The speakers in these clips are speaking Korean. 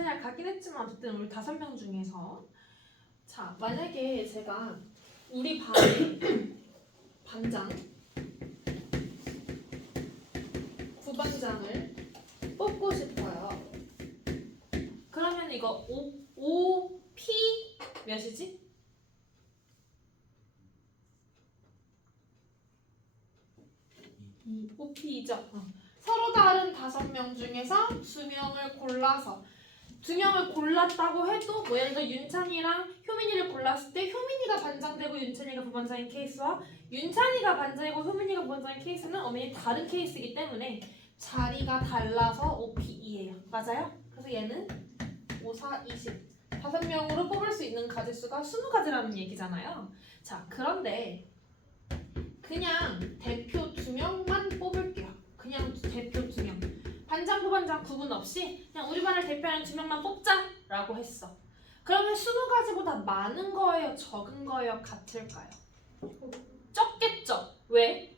윤찬이랑 가긴 했지만 어쨌든 우리 5명 중에서 자 만약에 제가 우리 반의 반장 부반장을 뽑고 싶어요. 그러면 이거 OP 몇이지? OP이죠. 서로 다른 5명 중에서 2명을 골라서 2명을 골랐다고 해도 뭐 예를 들어 윤찬이랑 효민이를 골랐을 때 효민이가 반장되고 윤찬이가 부반장인 케이스와 윤찬이가 반장이고 효민이가 부반장인 케이스는 엄연히 다른 케이스이기 때문에 자리가 달라서 OPE예요. 맞아요? 그래서 얘는 5, 4, 20 5명으로 뽑을 수 있는 가지수가 20가지라는 얘기잖아요. 자, 그런데 그냥 대표 2명만 뽑을게요. 그냥 대표 2명. 반장, 부반장 구분 없이 그냥 우리 반을 대표하는 2명만 뽑자라고 했어. 그러면 20가지보다 많은 거예요? 적은 거예요? 같을까요? 적겠죠? 왜?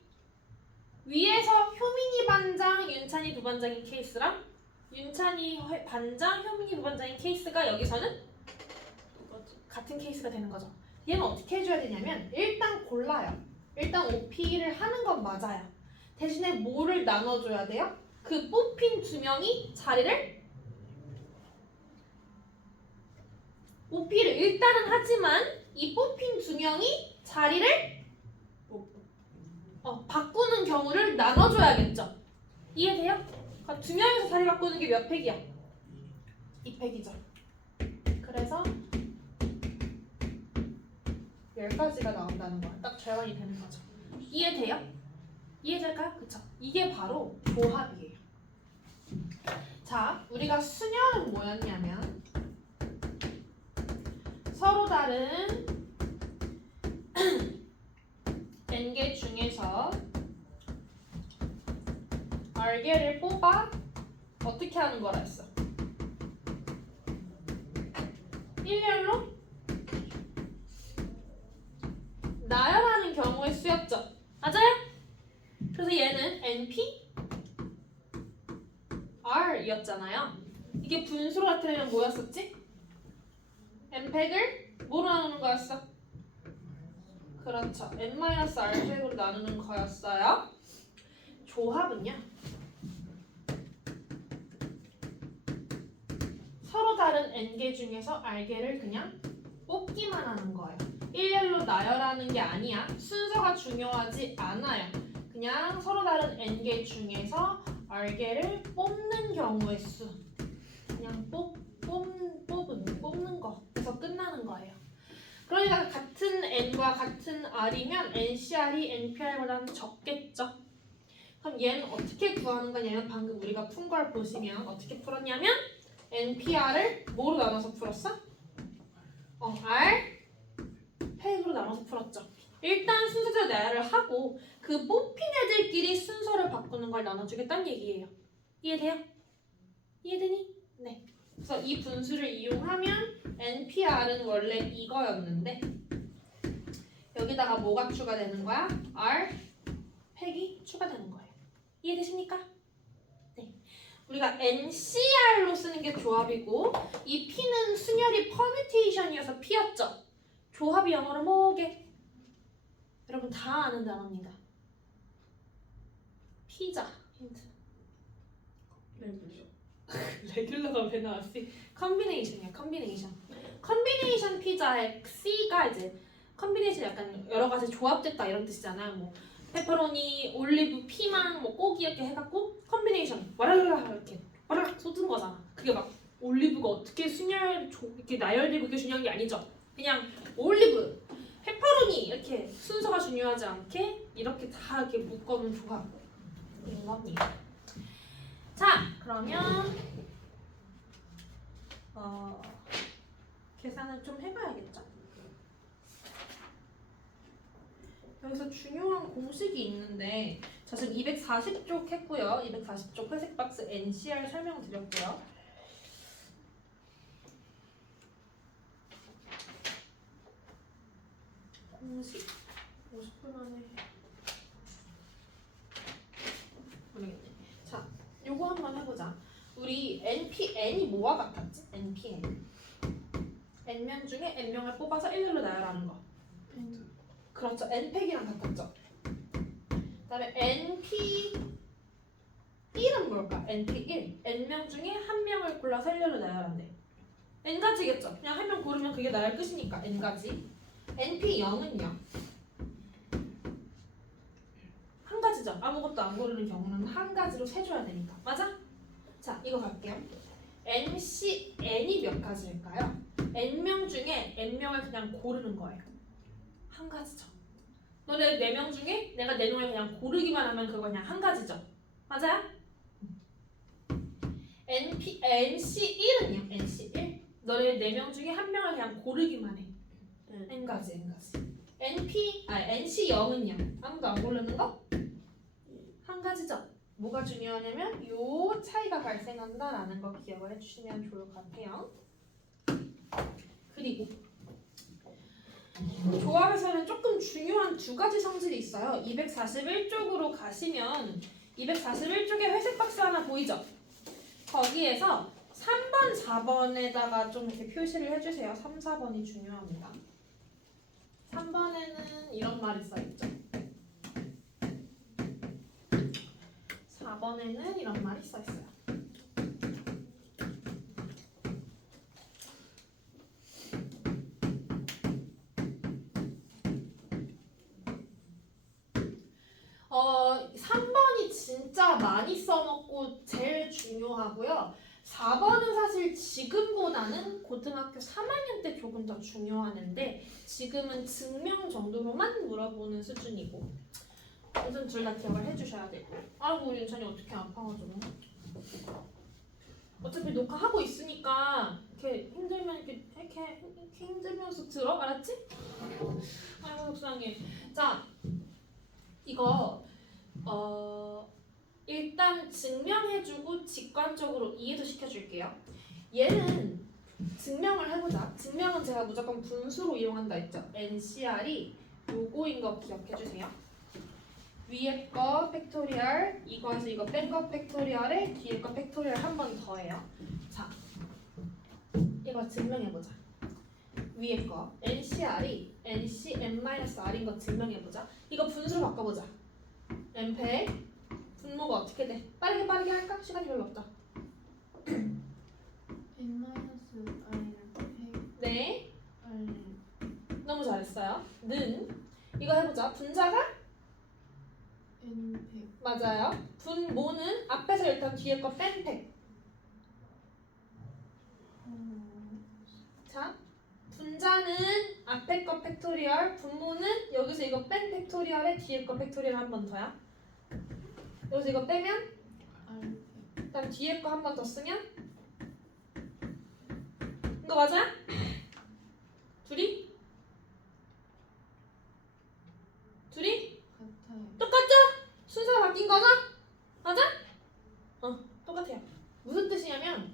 위에서 효민이 반장, 윤찬이 부반장인 케이스랑 윤찬이 반장, 효민이 부반장인 케이스가 여기서는 같은 케이스가 되는 거죠. 얘는 어떻게 해줘야 되냐면 일단 골라요. 일단 OP를 하는 건 맞아요. 대신에 뭐를 나눠줘야 돼요? 그 뽑힌 2명이 자리를 OP를 일단은 하지만 이 뽑힌 2명이 자리를 바꾸는 경우를 나눠줘야겠죠. 이해돼요? 그러니까 2명에서 자리 바꾸는 게 몇 팩이야? 2팩이죠. 그래서 10가지가 나온다는 거야. 딱 절반이 되는 거죠. 이해돼요? 이해될까요? 그쵸? 이게 바로 조합이에요. 자, 우리가 순열은 뭐였냐면 서로 다른 n개 중에서 r개를 뽑아 어떻게 하는 거라 했어? 일렬로 나열하는 경우의 수였죠. 맞아요? 그래서 얘는 NP R이었잖아요. 이게 분수로 나타내면 뭐였었지? N팩을 뭐로 나누는 거였어? 그렇죠. N-R팩으로 나누는 거였어요. 조합은요. 서로 다른 N개 중에서 R개를 그냥 뽑기만 하는 거예요. 일렬로 나열하는 게 아니야. 순서가 중요하지 않아요. 그냥 서로 다른 n개 중에서 r개를 뽑는 경우의 수. 그냥 뽑는 거. 그래서 끝나는 거예요. 그러니까 같은 n과 같은 r이면 ncr이 npr보다는 적겠죠. 그럼 얘는 어떻게 구하는 거냐면 방금 우리가 푼 걸 보시면 어떻게 풀었냐면 npr를 뭐로 나눠서 풀었어? r 팩으로 나눠서 풀었죠. 일단 순서대로 나열을 하고 그 뽑힌 애들끼리 순서를 바꾸는 걸 나눠주겠다는 얘기예요. 이해돼요? 이해되니? 네. 그래서 이 분수를 이용하면 NPR은 원래 이거였는데 여기다가 뭐가 추가되는 거야? R 팩이 추가되는 거예요. 이해되십니까? 네. 우리가 NCR로 쓰는 게 조합이고 이 P는 순열이 퍼뮤테이션이어서 P였죠. 조합이 영어로 뭐게? 여러분 다 아는 단어입니다. 피자 힌트. 레귤러가 왜 나왔지? 컨비네이션이야. 컨비네이션 피자의 C가 이제 컨비네이션 약간 여러 가지 조합됐다 이런 뜻이잖아요. 뭐 페퍼로니, 올리브, 피망, 뭐 고기 이렇게 해갖고 컨비네이션 와라라라 이렇게 와라락 쏟은 거잖아. 그게 막 올리브가 어떻게 이렇게 나열되고 그게 중요한 게 아니죠. 그냥 올리브, 페퍼로니 이렇게 순서가 중요하지 않게 이렇게 다 이렇게 묶어놓은 조합인 겁니다. 자, 그러면 계산을 좀 해봐야겠죠? 여기서 중요한 공식이 있는데 자 지금 240쪽 했고요. 240쪽 회색 박스 NCR 설명드렸고요. 공식 50분 안에 모르겠네. 자, 요거 한번 해보자. 우리 N이 뭐와 같았지? NPN. n명 중에 n명을 뽑아서 일렬로 나열하는 거. 그렇죠. n팩이랑 같았죠. 그다음에 np1은 뭘까? np1. n명 중에 한 명을 골라서 일렬로 나열한대. n가지겠죠. 그냥 한 명 고르면 그게 나열 끝이니까 n가지. np0은요? 한 가지죠. 아무것도 안 고르는 경우는 한 가지로 세줘야 되니까. 맞아? 자, 이거 갈게요. n이 몇 가지일까요? n명 중에 n명을 그냥 고르는 거예요. 한 가지죠. 너네 4명 중에 내가 4명을 그냥 고르기만 하면 그거 그냥 한 가지죠. 맞아요? NC1은요? NC1? 너네 4명 중에 한 명을 그냥 고르기만 해. n가지. NC0은요? 아무도 안 고르는 거? 한 가지죠. 뭐가 중요하냐면 요 차이가 발생한다라는 거 기억을 해주시면 좋을 것 같아요. 그리고 조합에서는 조금 중요한 두 가지 성질이 있어요. 241쪽으로 가시면 241쪽에 회색 박스 하나 보이죠? 거기에서 3번, 4번에다가 좀 이렇게 표시를 해주세요. 3, 4번이 중요합니다. 3번에는 이런 말이 써있죠. 4번에는 이런 말이 써있어요. 어, 3번이 진짜 많이 써먹고 제일 중요하고요. 4번은 사실 지금보다는 고등학교 3학년 때 조금 더 중요하는데 지금은 증명 정도로만 물어보는 수준이고 아무튼 둘 다 기억을 해주셔야 되고. 아이고 윤찬이 어떻게 아파가지고. 어차피 녹화하고 있으니까 이렇게 힘들면 이렇게 힘들면서 들어. 알았지? 아이고 속상해. 자, 이거 일단 증명해주고 직관적으로 이해도 시켜줄게요. 얘는 증명을 해보자. 증명은 제가 무조건 분수로 이용한다 했죠. NCR이 요거인 거 기억해주세요. 위에 거 팩토리얼, 이거에서 이거 뺀 거 팩토리얼에 뒤에 거 팩토리얼 한 번 더해요. 자, 이거 증명해보자. 위에 거 NCR이 NCN-R인 거 증명해보자. 이거 분수로 바꿔보자. n팩 분모가 어떻게 돼? 빠르게 할까? 시간이 별로 없다. 네. 너무 잘했어요. 는 이거 해보자. 분자가 n팩. 맞아요. 분모는 앞에서 일단 뒤에 거 뺀 팩. 자, 분자는 앞에 거 팩토리얼, 분모는 여기서 이거 뺀 팩토리얼에 뒤에 거 팩토리얼 한 번 더야. 여기서 이거 빼면 그다음 뒤에 거 한 번 더 쓰면 이거 맞아요? 둘이? 같아요. 똑같죠? 순서가 바뀐 거죠? 맞아? 똑같아요. 무슨 뜻이냐면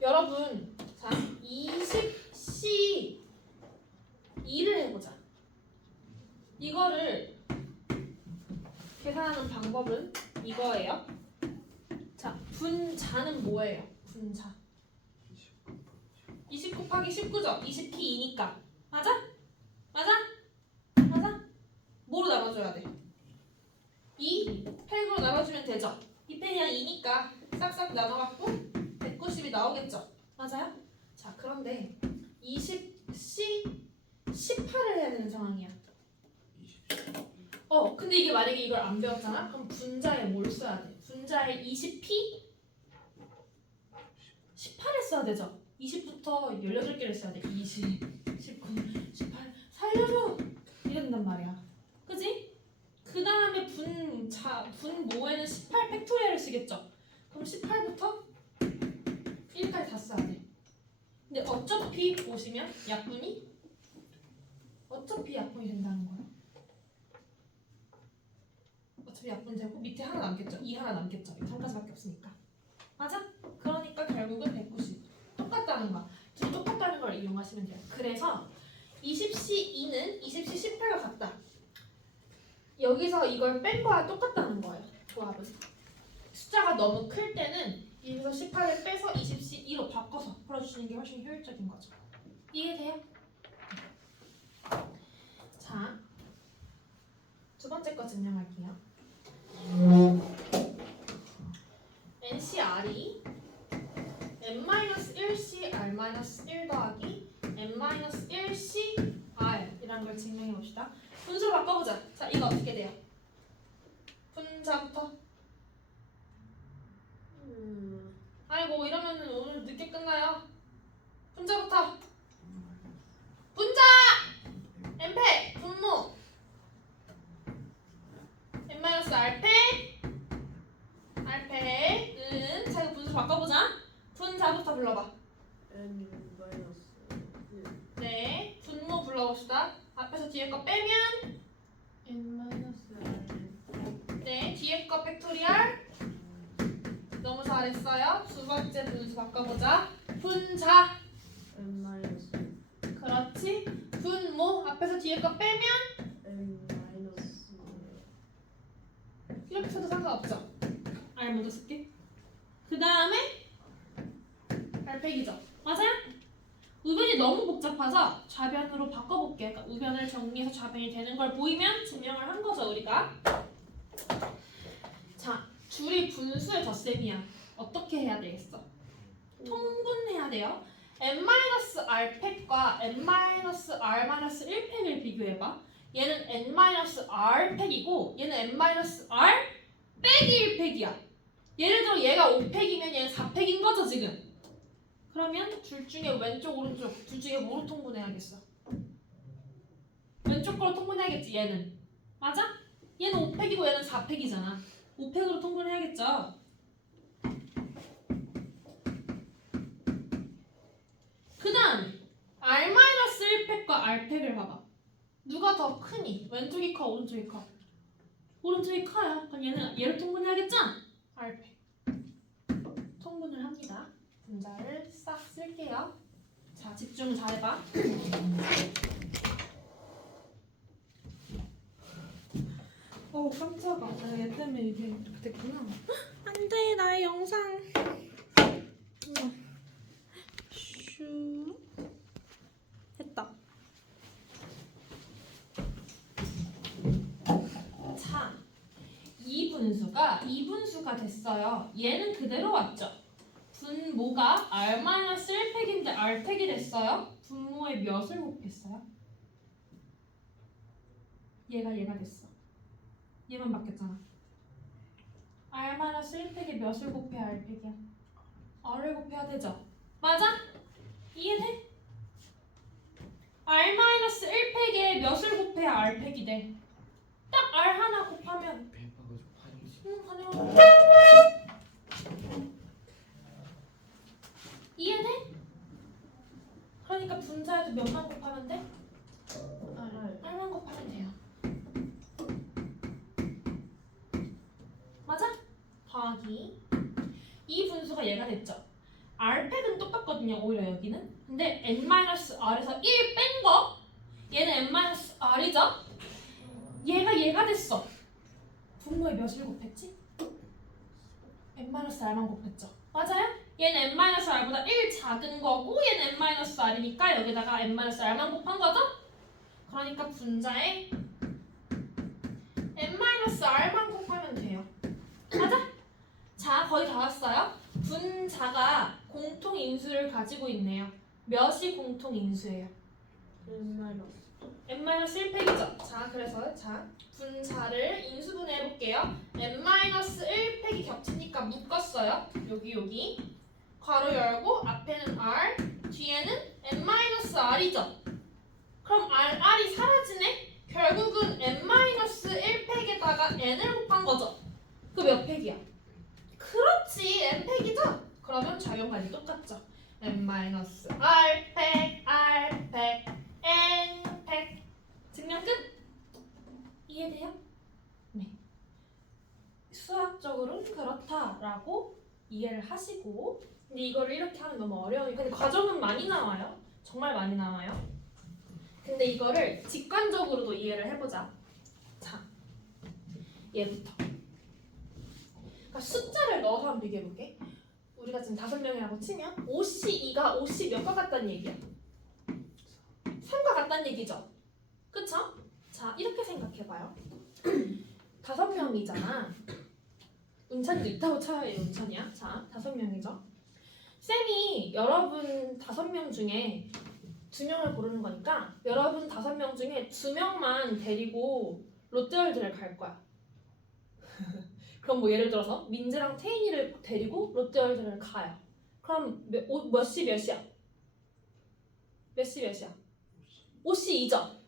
여러분 자 20C 2를 해보자. 이거를 계산하는 방법은 이거예요. 자, 분자는 뭐예요? 분자 20 곱하기 19죠? 20P2니까 맞아? 뭐로 나눠줘야 돼? 2 팩으로 나눠주면 되죠? 2팩이랑 2니까 싹싹 나눠갖고 190이 나오겠죠? 맞아요? 자, 그런데 20C 18을 해야 되는 상황이야. 근데 이게 만약에 이걸 안 배웠잖아? 그럼 분자에 뭘 써야 돼? 분자에 20P 18을 써야 되죠? 20부터 18개를 써야 돼. 20, 19, 18 살려줘! 이래 된단 말이야. 그지? 그 다음에 분모에는 18 팩토리얼을 쓰겠죠? 그럼 18부터 1까지 다 써야 돼. 근데 어차피 보시면 약분이 된다는 거야. 어차피 약분 되고 밑에 하나 남겠죠? 2 하나 남겠죠? 3까지밖에 없으니까. 맞아? 그러니까 결국은 190. 똑같다는 거야. 둘이 똑같다는 걸 이용하시면 돼요. 그래서 20C2는 20C 18과 같다. 여기서 이걸 뺀 거와 똑같다는 거예요. 조합은. 숫자가 너무 클 때는 여기서 18을 빼서 20C2로 바꿔서 풀어주시는 게 훨씬 효율적인 거죠. 이해돼요? 자, 두 번째 거 증명할게요. NCR이 n-1C R-1 더하기 n-1C R 이라는 걸 증명해 봅시다. 분수로 바꿔보자. 자, 이거 어떻게 돼요? 분자부터. 아이고 이러면 오늘 늦게 끝나요. 분자부터. 분자! n패 분모 n-r패 r패는 자, 이거 분수 바꿔보자. 분자부터 불러봐. 네, 분모 불러봅시다. 앞에서 뒤에 거 빼면 네, 뒤에 거 팩토리얼. 너무 잘했어요. 두 번째 분수 바꿔보자. 분자. 그렇지. 분모 앞에서 뒤에 거 빼면 이렇게 써도 상관없죠. R 먼저 쓸게. 그 다음에 R팩이죠. 맞아요? 우변이 너무 복잡해서 좌변으로 바꿔볼게. 그러니까 우변을 정리해서 좌변이 되는 걸 보이면 증명을 한 거죠, 우리가. 자, 줄이 분수의 덧셈이야. 어떻게 해야 되겠어? 통분해야 돼요. n-r팩과 n-r-1팩을 비교해봐. 얘는 n-r팩이고 얘는 n-r 빼기 1팩이야. 예를 들어 얘가 5팩이면 얘는 4팩인 거죠, 지금. 그러면 둘 중에 왼쪽, 오른쪽 둘 중에 뭐로 통분해야겠어? 왼쪽 거로 통분해야겠지, 얘는. 맞아? 얘는 5팩이고 얘는 4팩이잖아. 5팩으로 통분해야겠죠. 그 다음 R-1팩과 R팩을 봐봐. 누가 더 크니? 왼쪽이 커, 오른쪽이 커? 오른쪽이 커요. 그럼 얘를 통분해야겠죠? R팩. 통분을 합니다. 분자를 싹 쓸게요. 자, 집중 잘해봐. 깜짝아. 얘 때문에 이게 이렇게 됐구나. 안 돼, 나의 영상. 슈. 했다. 자, 이 분수가 됐어요. 얘는 그대로 왔죠. 분모가 R-1팩인데 R팩이 됐어요. 분모의 몇을 곱했어요? 얘가 됐어. 얘만 바뀌었잖아. R-1팩에 몇을 곱해야 R팩이야? R을 곱해야 되죠? 맞아? 이해돼? R-1팩에 몇을 곱해야 R팩이 돼? 딱 R 하나 곱하면 당연하지. 이해돼? 그러니까 분자에도 몇만 곱하면 돼? R만 곱하면 돼요. 맞아? 더하기 이 분수가 얘가 됐죠. R팩은 똑같거든요. 오히려 여기는. 근데 n-r에서 1 뺀 거 얘는 n-r이죠? 얘가 됐어. 분모에 몇을 곱했지? n-r만 곱했죠. 맞아요? 얘는 n-r보다 1 작은 거고 얘는 n-r이니까 여기다가 n-r만 곱한 거죠? 그러니까 분자에 n-r만 곱하면 돼요. 맞아? 자, 거의 다 왔어요. 분자가 공통인수를 가지고 있네요. 몇이 공통인수예요? n-1팩이죠. 자, 그래서 분자를 인수분해 해볼게요. n-1팩이 겹치니까 묶었어요. 여기 괄호 열고 앞에는 r, 뒤에는 n-r이죠. 그럼 r이 사라지네? 결국은 n-1팩에다가 n을 곱한 거죠. 그 몇 팩이야? 그렇지, n팩이죠? 그러면 작용관이 똑같죠. n-r팩, r팩, n팩. 증명 끝! 이해돼요? 네. 수학적으로는 그렇다라고 이해를 하시고, 근데 이거를 이렇게 하면 너무 어려우니까. 근데 과정은 많이 나와요. 정말 많이 나와요. 근데 이거를 직관적으로도 이해를 해보자. 자, 얘부터. 그러니까 숫자를 넣어서 한번 비교해볼게. 우리가 지금 5명이라고 치면 5C2가 5C 몇과 같다는 얘기야? 3과 같다는 얘기죠? 그쵸? 자, 이렇게 생각해봐요. 5명이잖아. 운찬이도 있다고 쳐야 해. 운찬이야. 자, 5명이죠. 쌤이 여러분 5명 중에 2명을 고르는 거니까 여러분 5명 중에 2명만 데리고 롯데월드를 갈 거야. 그럼 뭐 예를 들어서 민재랑 태인이를 데리고 롯데월드를 가요. 그럼 몇 시 몇 시야? 몇 시 몇 시야? 5시 2죠?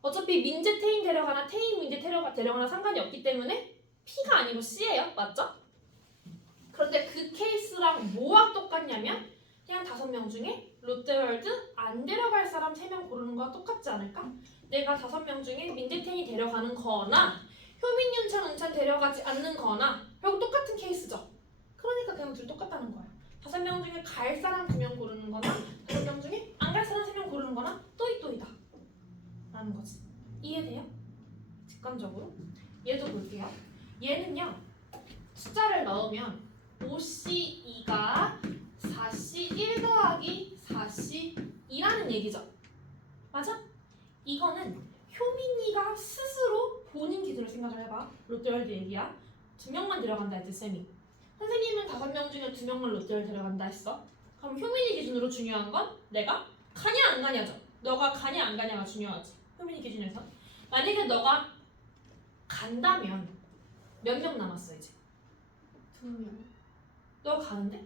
어차피 민재 태인 데려가나 태인 민재 데려가나 상관이 없기 때문에 P가 아니고 C예요. 맞죠? 그런데 그 케이스랑 뭐가 똑같냐면 그냥 5명 중에 롯데월드 안 데려갈 사람 3명 고르는 거와 똑같지 않을까? 내가 5명 중에 민재 태인이 데려가는 거나 효민, 윤찬, 은찬 데려가지 않는 거나 결국 똑같은 케이스죠. 그러니까 그냥 둘 똑같다는 거야. 5명 중에 갈 사람 2명 고르는 거나 5명 중에 안 갈 사람 3명 고르는 거나 또이또이다 라는 거지. 이해돼요? 직관적으로 얘도 볼게요. 얘는요 숫자를 넣으면 5C2가 4C1 더하기 4C2라는 얘기죠. 맞아? 이거는 효민이가 스스로 본인 기준으로 생각을 해봐. 롯데월드 얘기야. 2명만 데려간다 했지 쌤이. 선생님은 5명 중에 2명만 롯데월드 데려간다 했어. 그럼 효민이 기준으로 중요한 건 내가 가냐 안 가냐죠. 너가 가냐 안 가냐가 중요하지. 효민이 기준에서. 만약에 너가 간다면 몇 명 남았어 이제? 2명. 너 가는데?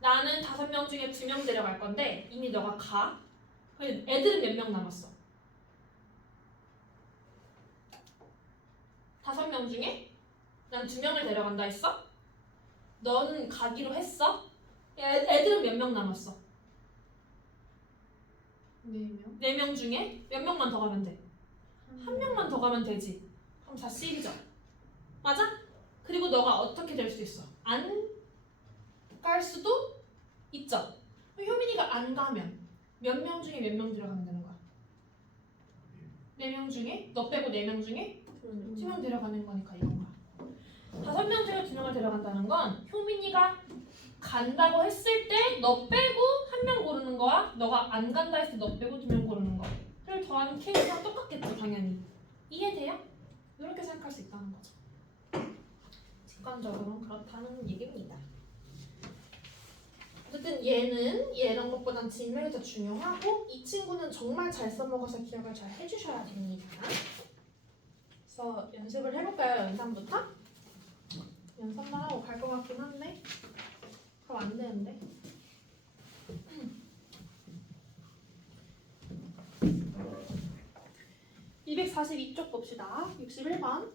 나는 5명 중에 2명 데려갈 건데 이미 너가 가? 그럼 애들은 몇 명 남았어? 5명 중에 난 2명을 데려간다 했어? 너는 가기로 했어? 애들은 몇 명 남았어? 4명. 4명 중에 몇 명만 더 가면 돼? 1명만 더 가면 되지. 그럼 4C1이죠. 맞아? 그리고 너가 어떻게 될 수 있어? 안 갈 수도 있죠. 효민이가 안 가면 몇 명 중에 몇 명 데려가면 되는 거야? 4명 중에? 너 빼고 4명 중에? 2명 데려가는 거니까 이건 거야. 5명 중에 2명을 데려간다는 건 효민이가 간다고 했을 때 너 빼고 1명 고르는 거야. 너가 안 간다 했을 때 너 빼고 2명 고르는 거를 더하는 케이스랑 똑같겠죠 당연히. 이해돼요? 이렇게 생각할 수 있다는 거죠. 직관적으로는 그렇다는 얘기입니다. 어쨌든 얘는 이런 것보단 진맥이 더 중요하고 이 친구는 정말 잘 써먹어서 기억을 잘 해주셔야 됩니다. 그래서 연습을 해볼까요? 연산부터? 연산만 하고 갈 것 같긴 한데 그럼 안 되는데. 242쪽 봅시다. 61번.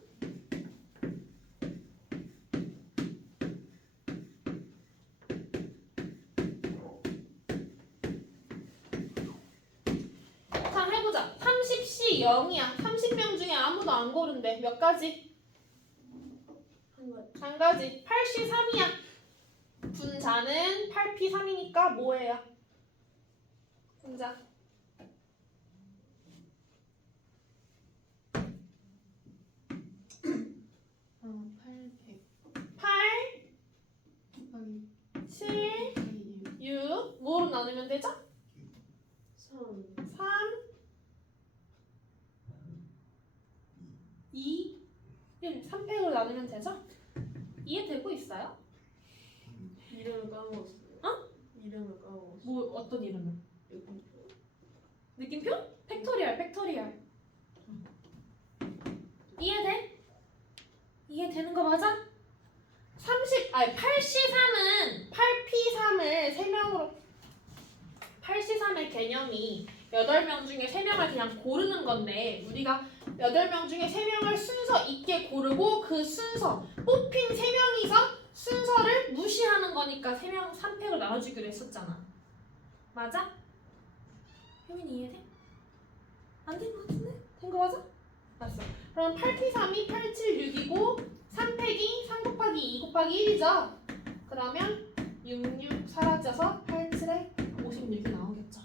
자, 해보자. 30C 0이야. 30명 중에 아무도 안 고른대. 몇 가지? 한 가지. 8C 3이야. 분자는 8P 3이니까 뭐예요? 분자. 8, 7, 6 뭐로 나누면 되죠? 3, 2, 1 3팩으로 나누면 되죠? 이해되고 있어요? 이름을 까먹었어요. 어? 이름을 까먹었어요. 뭐 어떤 이름을? 느낌표? 팩토리얼. 이해돼? 이해되는 거 맞아? 8C3은 8P3을 3명으로 8C3의 개념이 8명 중에 3명을 그냥 고르는 건데 우리가 8명 중에 3명을 순서 있게 고르고 그 순서 뽑힌 3명이서 순서를 무시하는 거니까 3명 3팩을 나눠주기로 했었잖아. 맞아? 효민이 이해돼? 안 된 거 같은데? 된 거 맞아? 알았어. 그럼 8P3이 876이고 3팩이 3 곱하기 2 곱하기 1이죠? 그러면 66 사라져서 87에 56이 나오겠죠.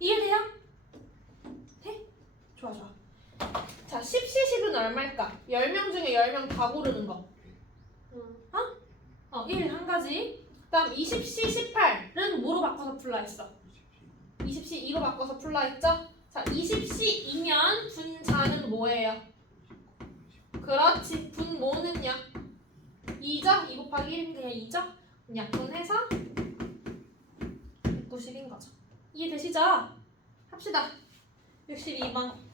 이해돼요? 돼? 좋아. 자, 10C10은 얼마일까? 10명 중에 10명 다 고르는 거. 어? 1 한 가지. 그다음 20C 18은 뭐로 바꿔서 풀라 했어? 20C 2로 바꿔서 풀라 했죠? 자, 20C 2면 분자는 뭐예요? 그렇지. 분모는요? 2죠? 2 곱하기 1이면 그냥 2죠? 약분해서 190인 거죠. 이해되시죠? 합시다. 62번.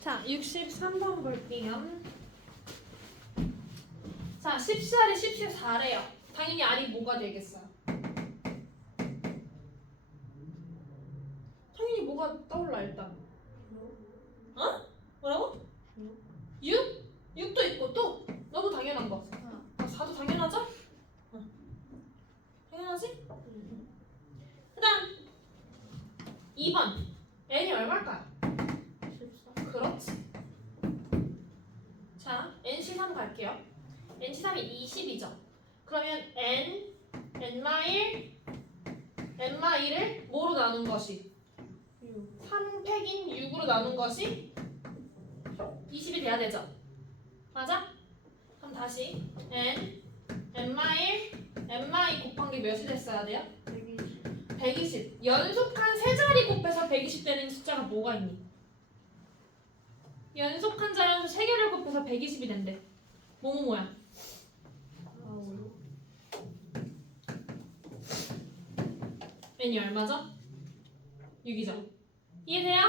자, 63번 볼게요. 자, 14에 14래요. 당연히 R이 뭐가 되겠어요? 당연히 뭐가 떠올라 일단. 어? 뭐라고? 6? 6도 있고 또? 너무 당연한 거. 4도 당연하죠? 당연하지? 그 다음 2번 n이 얼마일까요? 14. 그렇지. 자, NC3 갈게요. NC3이 20이죠. 그러면 N, N-1, N-1을 뭐로 나눈 것이? 3팩인 6으로 나눈 것이 20이 돼야 되죠. 맞아? 그럼 다시 N, N-1, N-2 곱한 게 몇이 됐어야 돼요? 120. 120. 연속한 세 자리 곱해서 120 되는 숫자가 뭐가 있니? 연속한 자연수 세 개를 곱해서 120이 된대. 뭐뭐 뭐야? 4, 5. n이 얼마죠? 6이죠. 이해돼요?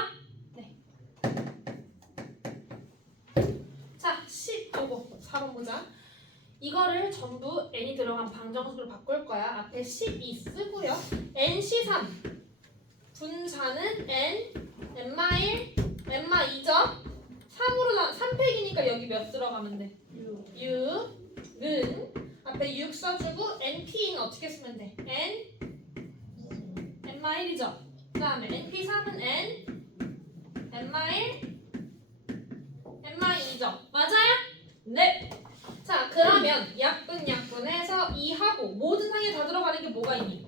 네. 자, 10 요거 4번 보자. 이거를 전부 n이 들어간 방정식으로 바꿀 거야. 앞에 12 쓰고요. nC3 분자는 n, n-1, n-2죠? 3팩이니까 여기 몇 들어가면 돼? 6. 6는 앞에 6 써주고 np는 어떻게 쓰면 돼? n, n-1이죠? 그 다음에 np3은 n, n-1, n-2죠? 맞아요? 네! 자, 그러면 약분해서 2하고 모든 항에 다 들어가는 게 뭐가 있니?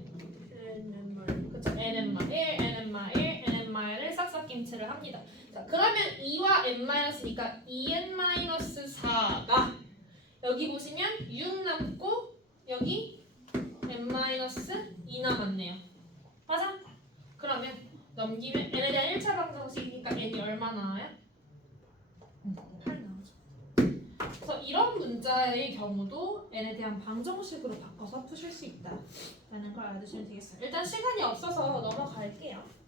그쵸? n-1, n-1, n-을 싹싹 김치를 합니다. 자, 그러면 2와 n-니까 2n-4가 여기 보시면 6 남고 여기 n-2 남았네요. 맞아? 그러면 넘기면 n에 대한 1차 방정식이니까 n이 얼마 나와요? 8 나오죠. 그래서 이런 문자의 경우도 n에 대한 방정식으로 바꿔서 푸실 수 있다 라는 걸 알아두시면 되겠어요. 일단 시간이 없어서 넘어갈게요.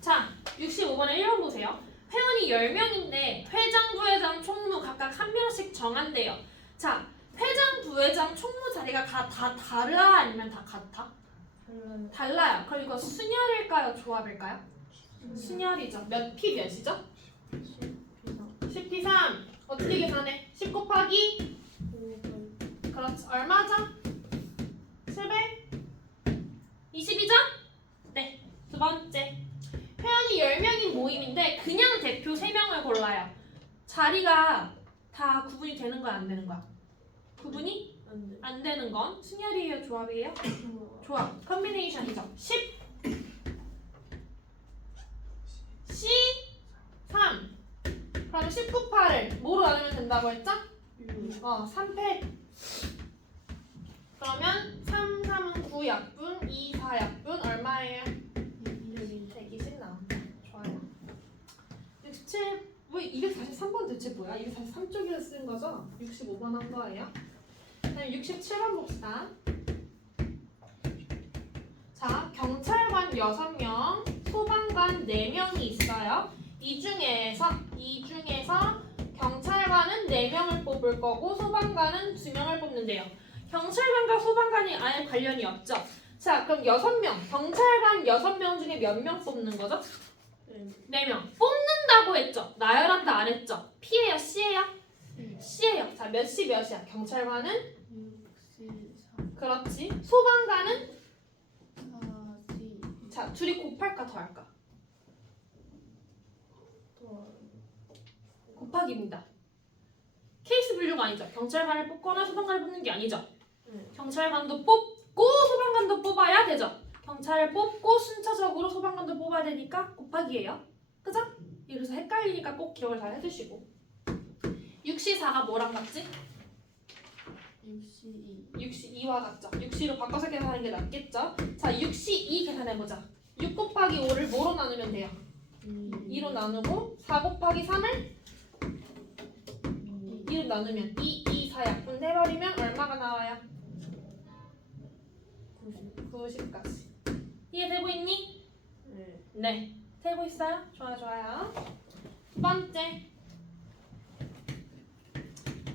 자, 65번에 1번 보세요. 회원이 10명인데 회장, 부회장, 총무 각각 한 명씩 정한대요. 자, 회장, 부회장, 총무 자리가 다 달라 아니면 다 같아? 달라요. 그럼 이거 순열일까요? 조합일까요? 순열이죠. 몇 P 몇이죠? 10P3. 어떻게 계산해? 10 곱하기? 그렇지. 얼마죠? 700? 20이죠? 네. 두 번째. 회원이 10명인 모임인데 그냥 대표 3명을 골라요. 자리가 다 구분이 되는 거야, 안 되는 거야? 구분이 안 돼. 안 되는 건 순열이에요, 조합이에요? 조합. 컨비네이션이죠. 10 C 3. 그럼 19파를 뭐로 나누면 된다고 했죠? 3패. 그러면 3, 3은 9 약분, 2, 4 약분 얼마예요? 120 나온다. 좋아요. 67 왜 243번 대체 뭐야? 243쪽에서 쓴 거죠? 65번 한 거예요. 그다음 67번 봅시다. 자, 경찰관 6명, 소방관 4명이 있어요. 이 중에서 경찰관은 4명을 뽑을 거고 소방관은 2명을 뽑는데요. 경찰관과 소방관이 아예 관련이 없죠. 자, 그럼 6명, 경찰관 6명 중에 몇 명 뽑는 거죠? 4명. 뽑는다고 했죠? 나열한다 안 했죠? P예요? C예요? C예요. 자, 몇 시 몇이야? 경찰관은? 6, 4, 그렇지. 소방관은? 4, 자, 둘이 곱할까 더할까? 곱하기입니다. 케이스 분류가 아니죠. 경찰관을 뽑거나 소방관을 뽑는 게 아니죠. 경찰관도 뽑고 소방관도 뽑아야 되죠. 경찰을 뽑고 순차적으로 소방관도 뽑아야 되니까 곱하기예요. 그죠? 그래서 헷갈리니까 꼭 기억을 잘 해두시고. 6시4가 뭐랑 같지? 6시2와 같죠. 6시로 바꿔서 계산하는 게 낫겠죠. 자, 6시2 계산해보자. 6 곱하기 5를 뭐로 나누면 돼요? 2로 나누고 4 곱하기 3을 2로 나누면 2, 2, 4 약분해버리면 얼마가 나와요? 90까지. 이해되고 있니? 네. 되고 있어요? 좋아요, 좋아요. 두 번째.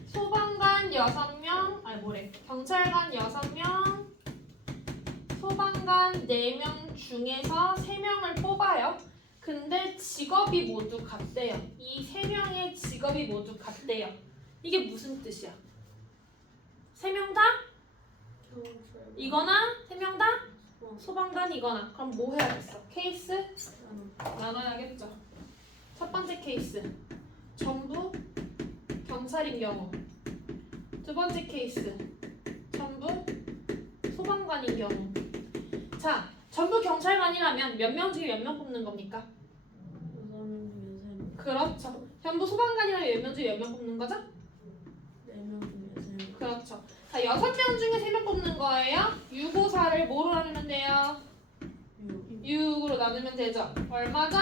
소방관 6명, 아니 뭐래. 경찰관 6명, 소방관 4명 중에서 3명을 뽑아요. 근데 직업이 모두 같대요. 이 3명의 직업이 모두 같대요. 이게 무슨 뜻이야? 3명 다? 이거나 3명 다? 소방관이거나. 그럼 뭐 해야겠어? 케이스? 나눠야겠죠. 첫 번째 케이스. 전부 경찰인 경우. 두 번째 케이스. 전부 소방관인 경우. 자, 전부 경찰관이라면 몇 명 중에 몇 명 뽑는 겁니까? 6명 중에 3명. 그렇죠. 전부 소방관이라면 몇 명 중에 몇 명 뽑는 거죠? 4명 중에 3명. 그렇죠. 자, 6명 중에 3명 뽑는 거예요. 6, 5, 4를 뭐로 나누면 돼요? 6으로 나누면 되죠. 얼마죠?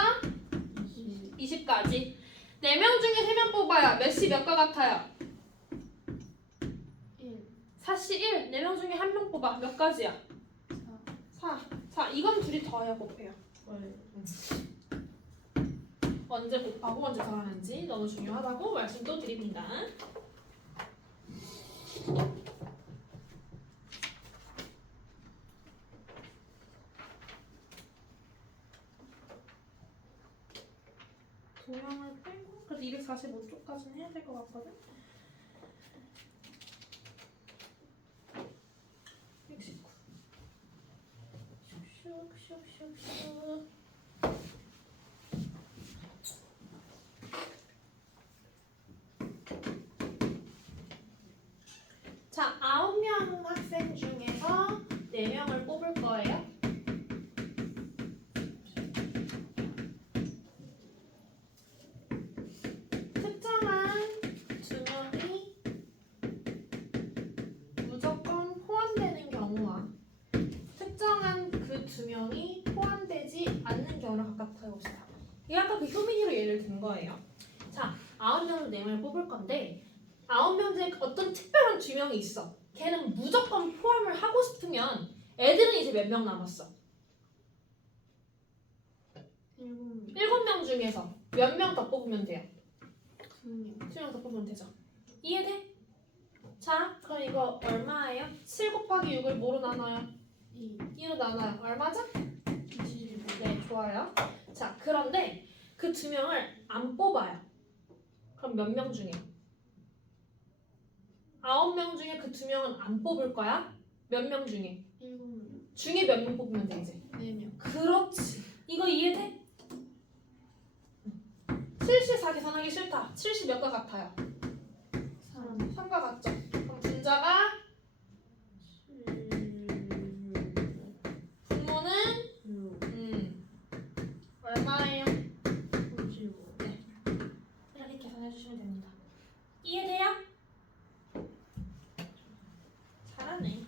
20까지. 4명 중에 3명 뽑아야 몇 시 몇과 같아요? 4시 1. 4명 중에 1명 뽑아. 몇 가지야? 4. 자, 이건 둘이 더해야 곱해요. 언제 곱하고 언제 더하는지 너무 중요하다고 말씀 또 드립니다. 도형을 빼고 그래도 245쪽까지는 해야 될 것 같거든. 69. 슉슉슉슉슉. 자, 9명 학생 중에서 4명을 뽑을 거예요. 특정한 2명이 무조건 포함되는 경우와 특정한 그 2명이 포함되지 않는 경우를 각각 구해봅시다. 이게 아까 그 효민이로 예를 든 거예요. 자, 9명으로 4명을 뽑을 건데 9명 중에 어떤 특별한 2명이 있어. 걔는 무조건 포함을 하고 싶으면 애들은 이제 몇 명 남았어? 7명 중에서 몇 명 더 뽑으면 돼요? 2명 더 뽑으면 되죠. 이해돼? 자, 그럼 이거 얼마예요? 7 곱하기 6을 뭐로 나눠요? 2로 나눠요. 얼마죠? 네, 좋아요. 자, 그런데 그 2명을 안 뽑아요. 그럼 몇 명 중에? 9명 중에 그 2명은 안 뽑을 거야? 몇 명 중에? 7명. 중에 몇 명 뽑으면 돼 이제? 4명. 그렇지. 이거 이해돼? 74 계산하기 싫다. 70 몇과 같아요? 3과 같죠? 그럼 분자가 분모는 얼마예요? 35. 네. 이렇게 계산해 주시면 됩니다. 이해돼요? 잘하네.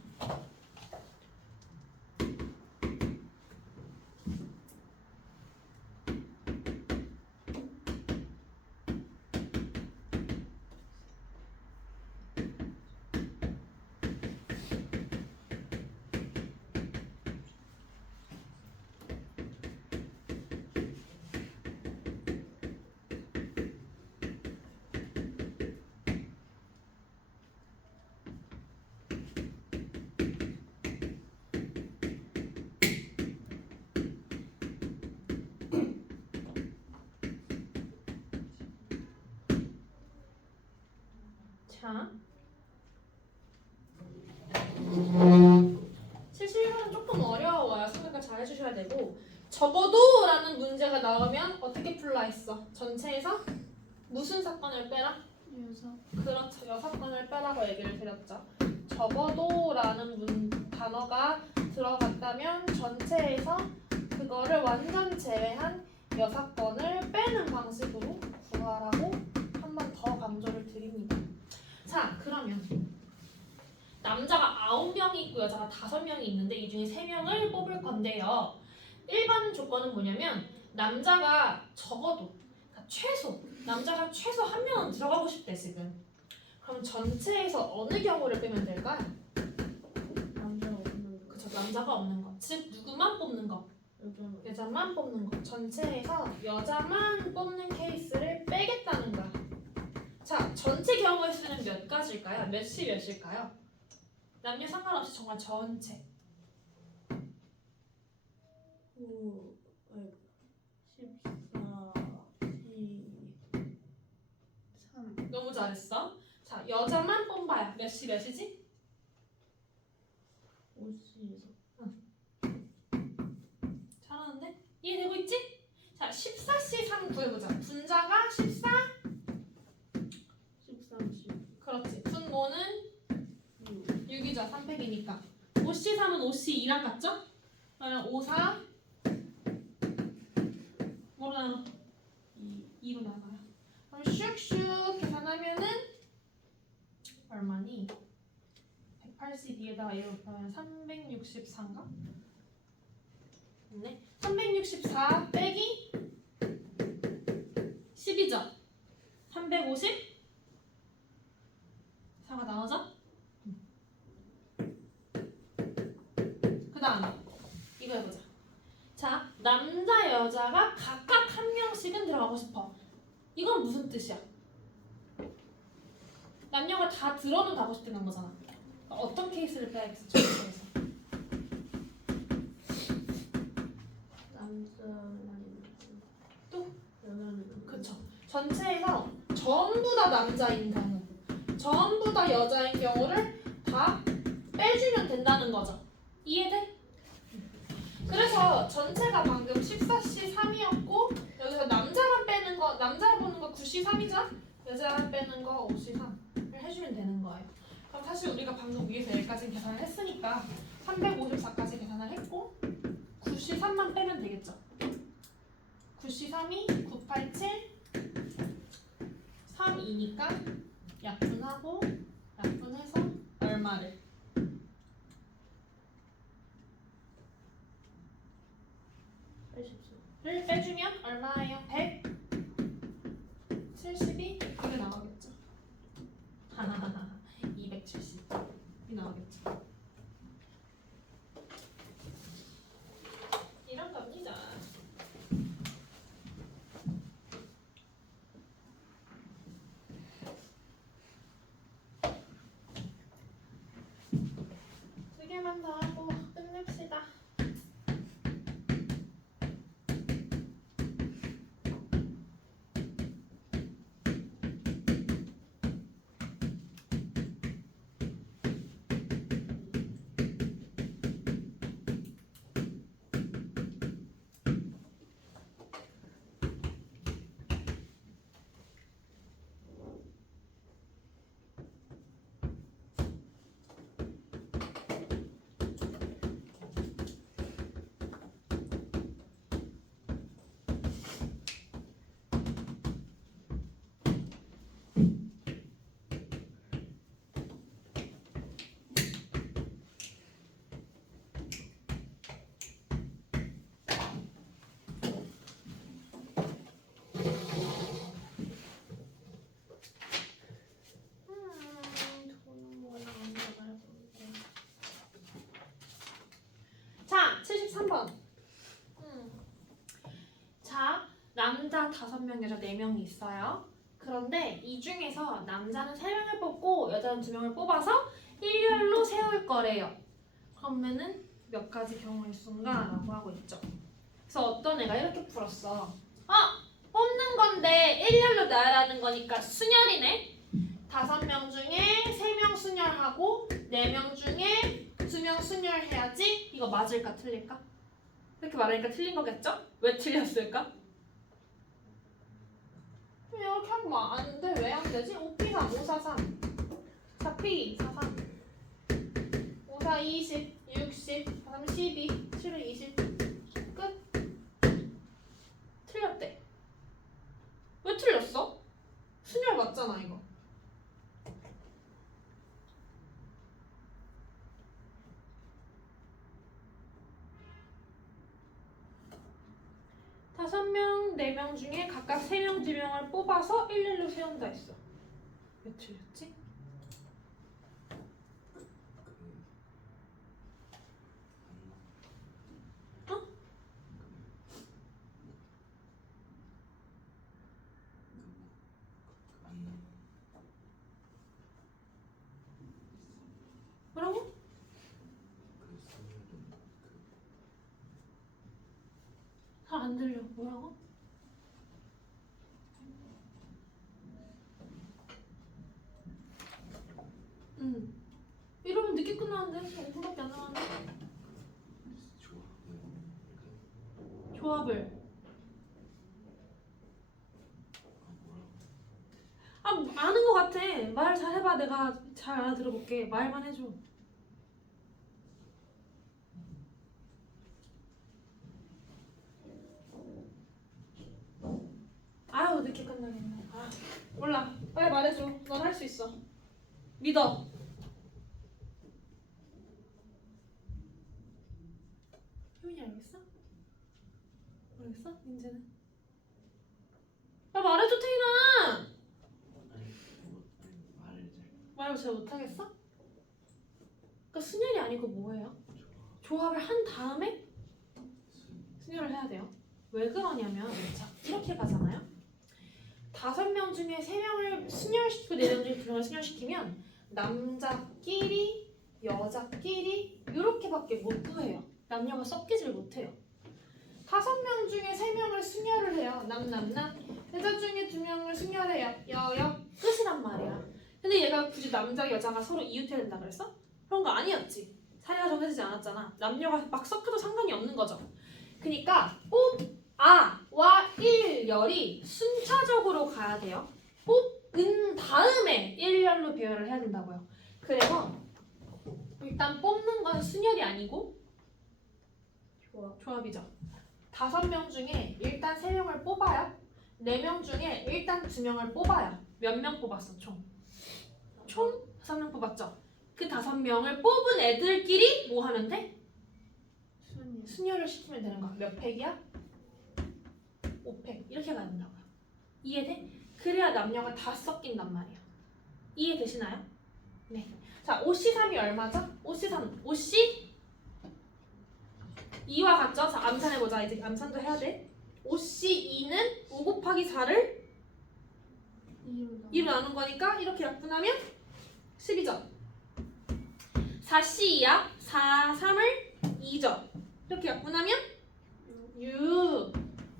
자, 71번은 조금 어려워요. 생각을 잘 해주셔야 되고 적어도 라는 문제가 나오면 어떻게 풀라 했어? 전체에서 무슨 사건을 빼라? 여섯. 그렇죠. 여사건을 빼라고 얘기를 드렸죠. 적어도 라는 단어가 들어갔다면 전체에서 그거를 완전 제외한 여사건을 빼는 방식으로 구하라고 한 번 더 강조를 드립니다. 자, 그러면 남자가 9명이 있고 여자가 5명이 있는데 이 중에 3명을 뽑을 건데요. 일반 조건은 뭐냐면 남자가 적어도 남자가 최소 한 명은 들어가고 싶대 지금. 그럼 전체에서 어느 경우를 빼면 될까요? 남자가 없는 거. 그쵸, 남자가 없는 거. 즉 누구만 뽑는 거? 여자는. 여자만 뽑는 거. 전체에서 여자만 뽑는 케이스를 빼겠다는 거야. 자, 전체 경우의 수는 몇 가지일까요? 몇일까요? 남녀 상관없이 정말 전체. 9, 14, 2, 3. 너무 잘했어. 자, 여자만 뽑아야 몇이지? 50. 잘하는데? 이해되고 있지? 자, 14시 3 구해보자. 분자가 14? 13, 10. 그렇지. 분모는 6. 6이죠. 3팩이니까. 5C 3은 5C 2랑 같죠? 그러면 5, 4 뭐로 나눠? 2로 나눠요. 그럼 슉슉 계산하면은 얼마니? 182에다가 1로 그러면 364인가? 네. 364 빼기 10이죠? 350? 4가 나오죠? 그 다음에 이거 해보자. 자, 남자 여자가 각각 한 명씩은 들어가고 싶어. 이건 무슨 뜻이야? 남녀가 다 들어는 가고 싶다는 거잖아. 어떤 케이스를 빼야겠어? 전체에서. 남자는. 또? 여자는. 그쵸. 전체에서 전부 다 남자인 경우, 전부 다 여자인 경우를 다 빼주면 된다는 거죠. 이해돼? 그래서 전체가 방금 14C 3이었고 여기서 남자만 빼는 거, 남자 보는 거 9C 3이죠? 여자만 빼는 거 5C 3을 해주면 되는 거예요. 그럼 사실 우리가 방금 위에서 여기까지 계산을 했으니까 354까지 계산을 했고 9C 3만 빼면 되겠죠? 9C 3이 987 32니까 약분하고 약분해서 얼마를? 84. 를 빼주면 얼마예요? 172? 이게 나오겠죠. 하하하하 270 이 나오겠죠. 이런 겁니다. 두 개만 더 하고 끝냅시다. 자, 73번. 자, 남자 5명, 여자 4명이 있어요. 그런데 이 중에서 남자는 3명을 뽑고 여자는 2명을 뽑아서 일렬로 세울 거래요. 그러면은 몇 가지 경우의 수인가? 라고 하고 있죠. 그래서 어떤 애가 이렇게 풀었어. 뽑는 건데 일렬로 나열하는 거니까 순열이네. 5명 중에 3명 순혈하고 4명 중에 2명 순혈해야지 이거 맞을까 틀릴까? 이렇게 말하니까 틀린 거겠죠? 왜 틀렸을까? 이렇게 하면 아는데 왜 안 되지? 5P3, 543 4P 43 5, 4, 20, 60, 3, 12, 7, 20 끝. 틀렸대. 왜 틀렸어? 순혈 맞잖아 이거. 다섯 명, 4명 중에 각각 3명, 2명을 뽑아서 일렬로 세운다 했어. 왜 틀렸지? 뭐라고? 잘 안 들려. 뭐라고? 이러면 늦게 끝나는데 5분밖에 안 남았는데. 조합을. 아는 거 같아. 말 잘 해봐. 내가 잘 알아들어볼게. 말만 해줘. 아유 늦게 끝나겠네. 몰라. 빨리 말해줘. 넌 할 수 있어. 믿어. 효민이 알겠어? 모르겠어? 민재는? 말해줘 태인아. 말을 잘 못하겠어? 그러니까 순혈이 아니고 뭐예요? 조합을 한 다음에 순혈을 해야 돼요. 왜 그러냐면 자 이렇게 가잖아요. 5명 중에 3명을 순혈시키고 4명 중에 2명을 순혈시키면 남자끼리 여자끼리 이렇게밖에 못 구해요. 남녀가 섞이질 못해요. 5명 중에 3명을 순혈을 해요. 남남남. 여자 중에 2명을 순혈해요. 여여. 끝이란 말이야. 근데 얘가 굳이 남자 여자가 서로 이웃해야 된다 그랬어? 그런 거 아니었지. 사례가 정해지지 않았잖아. 남녀가 막 섞여도 상관이 없는 거죠. 그러니까 뽑아와 일열이 순차적으로 가야 돼요. 뽑은 다음에 일열로 배열을 해야 된다고요. 그래서 일단 뽑는 건 순열이 아니고 조합이죠. 5명 중에 일단 3명을 뽑아요. 4명 중에 일단 2명을 뽑아요. 몇 명 뽑았어 총? 총 5명 뽑았죠. 그 5명을 뽑은 애들끼리 뭐 하면 돼? 순혈을 시키면 되는 거야. 몇 팩이야? 5팩. 이렇게 가야 된다고요. 이해돼? 그래야 남녀가 다 섞인단 말이야. 이해되시나요? 네. 자, 5C3이 얼마죠? 5C3. 5C 2와 같죠? 자, 암산해보자. 이제 암산도 해야 돼. 5C2는 5 곱하기 4를 2로 나눈 거니까 이렇게 약분하면 10이죠. 4C2야. 4, 3을 2죠. 이렇게 약분하면 6.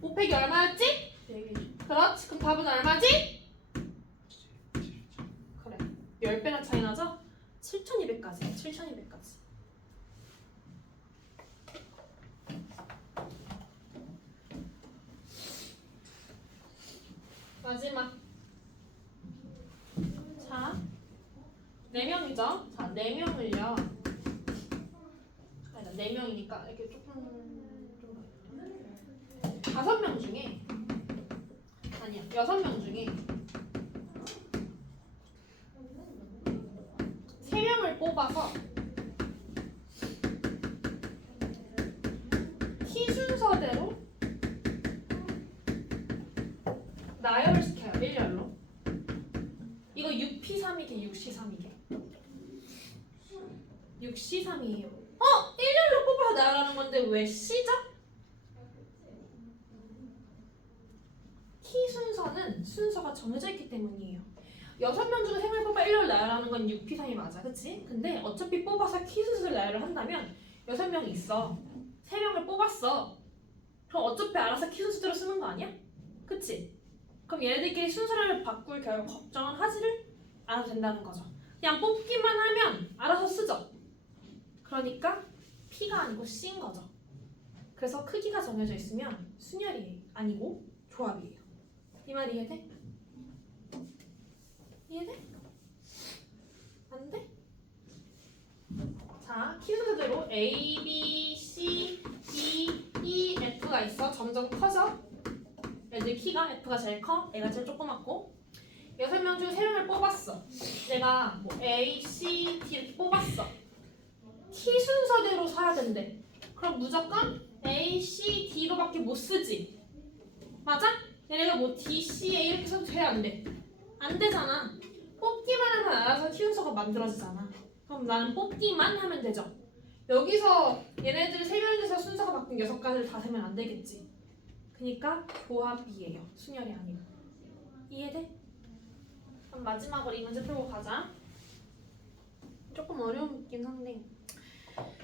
5팩이 얼마였지? 100. 그렇지. 그럼 답은 얼마지? 그래. 10배나 차이 나죠? 7,200까지. 7,200까지. 마지막. 자, 4명이죠? 자, 4명을요. 4명이니까 이렇게 조금 5명 중에 아니야 6명 중에 3명을 뽑아서 T 순서대로 나열을 시켜요. 일렬로. 이거 6P3이게 6C3이게 6C3이에요. 일렬로 뽑아서 나열하는 건데 왜 C죠? T 순서는 순서가 정해져 있기 때문이에요. 6명 중에 3명을 뽑아 일렬로 나열하는 건 6P3이 맞아. 그치? 근데 어차피 뽑아서 T 순서를 나열을 한다면 6명이 있어. 3명을 뽑았어. 그럼 어차피 알아서 키 순서대로 쓰는 거 아니야? 그치? 그럼 얘네들끼리 순서를 바꿀 걱정은 하지를 알아도 된다는 거죠. 그냥 뽑기만 하면 알아서 쓰죠. 그러니까 P가 아니고 C인 거죠. 그래서 크기가 정해져 있으면 순열이 아니고 조합이에요. 이 말 이해돼? 이해돼? 안 돼? 자, 키 순서대로 A, B, C, D, E, F가 있어. 점점 커져. 애들 키가 F가 제일 커. A가 제일 조그맣고. 6명 중 3명을 뽑았어. 내가 뭐 A, C, D 이렇게 뽑았어. T 순서대로 써야 된대. 그럼 무조건 A, C, D로밖에 못 쓰지. 맞아? 얘네가 뭐 D, C, A 이렇게 써도 돼? 안 돼? 안 되잖아. 뽑기만 하면 알아서 T 순서가 만들어지잖아. 그럼 나는 뽑기만 하면 되죠. 여기서 얘네들 3명에서 순서가 바뀐 6가지를 다 세면 안 되겠지. 그러니까 조합이에요. 순열이 아니고. 이해돼? 그럼 마지막으로 이 문제 풀고 가자. 조금 어려웠긴 한데.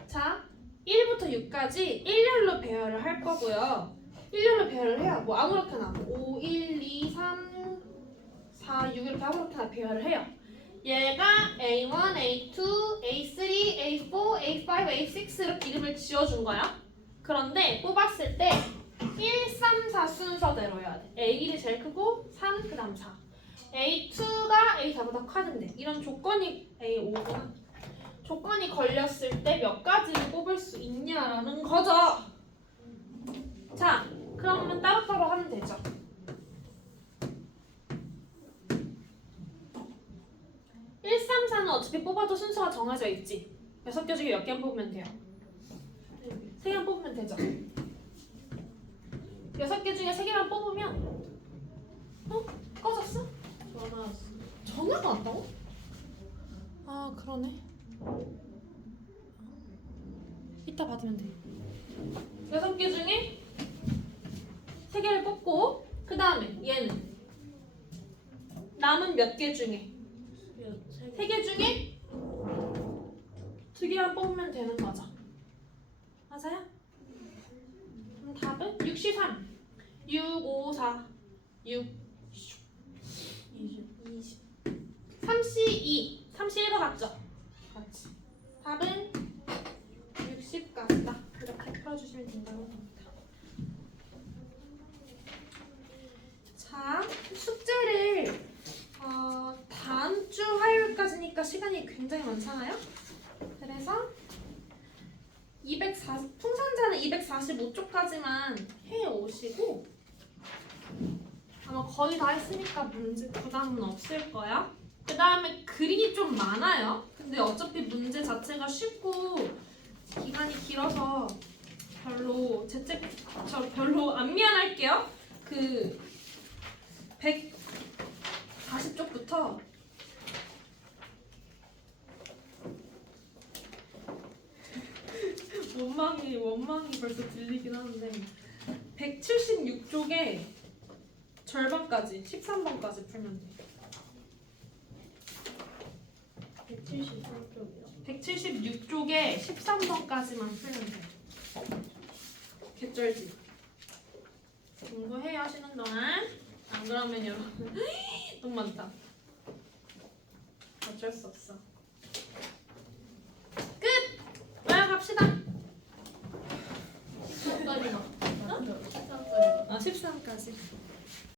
자, 1부터 6까지 일렬로 배열을 할 거고요. 일렬로 배열을 해요. 뭐 아무렇게나 5, 1, 2, 3, 4, 6 이렇게 아무렇게나 배열을 해요. 얘가 A1, A2, A3, A4, A5, A6 이렇게 이름을 지어준 거야. 그런데 뽑았을 때 1, 3, 4 순서대로 해야 돼. A1이 제일 크고 3, 그 다음 4. A2가 A4보다 커야된대. 이런 조건이 A5구나. 조건이 걸렸을 때 몇 가지를 뽑을 수 있냐라는 거죠. 자, 그러면 따로따로 하면 되죠. 1, 3, 4는 어차피 뽑아도 순서가 정해져 있지. 6개 중에 몇 개 뽑으면 돼요? 3개만 뽑으면 되죠. 6개 중에 3개만 뽑으면 꺼졌어? 전화 왔어. 전화가 왔다고? 아, 그러네. 이따 받으면 돼. 6개 중에 3개를 뽑고 그 다음에 얘는 남은 몇 개 중에 3개 중에 2개만 뽑으면 되는 거죠. 맞아요? 그럼 답은 63. 6, 5, 4, 6, 20. 32. 31과 같죠? 맞지. 답은 60까지다. 이렇게 풀어주시면 된다고 합니다. 자, 숙제를 다음 주 화요일까지니까 시간이 굉장히 많잖아요. 그래서 240 풍선자는 245쪽까지만 해 오시고 아마 거의 다 했으니까 문제 부담은 없을 거야. 그 다음에 그림이 좀 많아요. 근데 어차피 문제 자체가 쉽고 기간이 길어서 별로 안 미안할게요. 그 140쪽부터 원망이 벌써 들리긴 하는데 176쪽에 절반까지 13번까지 풀면 돼. 173쪽이요. 176쪽에 13번까지만 풀면 돼. 개쩔지? 공부해요 하시는 동안. 안 그러면 여러분 너무 많다. 어쩔 수 없어. 끝! 와요 갑시다. 13까지 막. 아 13까지.